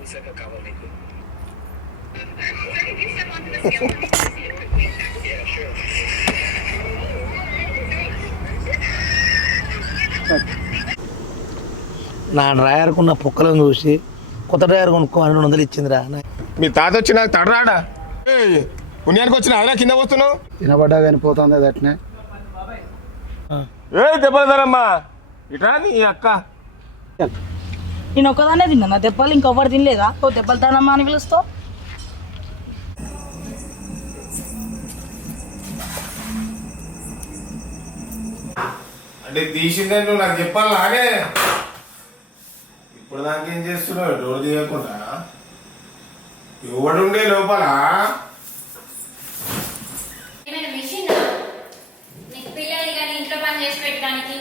నా డ్రైవర్కున్న పొక్కలను చూసి కొత్త డ్రైవర్ కొనుక్కోమని 200 ఇచ్చిందిరా. మీ తాత వచ్చి నాకు తడరాడా పుణ్యానికి వచ్చిన అలా కింద వస్తున్నావు తినబడ్డా కానీ పోతుంది అది అట్నే. ఏ దెబ్బలదారమ్మా ఇట్రా నీ అక్క. నేను ఒక్కదానే తిన్నా దెబ్బలు, ఇంకొకటి తినలేదా? ఓ దెబ్బలు దానమ్మా అని పిలుస్తావు. అంటే తీసిందే నువ్వు నాకు చెప్పాలి లాగే. ఇప్పుడు దాకేం చేస్తున్నావు డోర్ తీయకుండా? ఎవడుండే లోపల? మిషన్ పిల్లలు కానీ ఇంట్లో పని చేసి పెట్టడానికి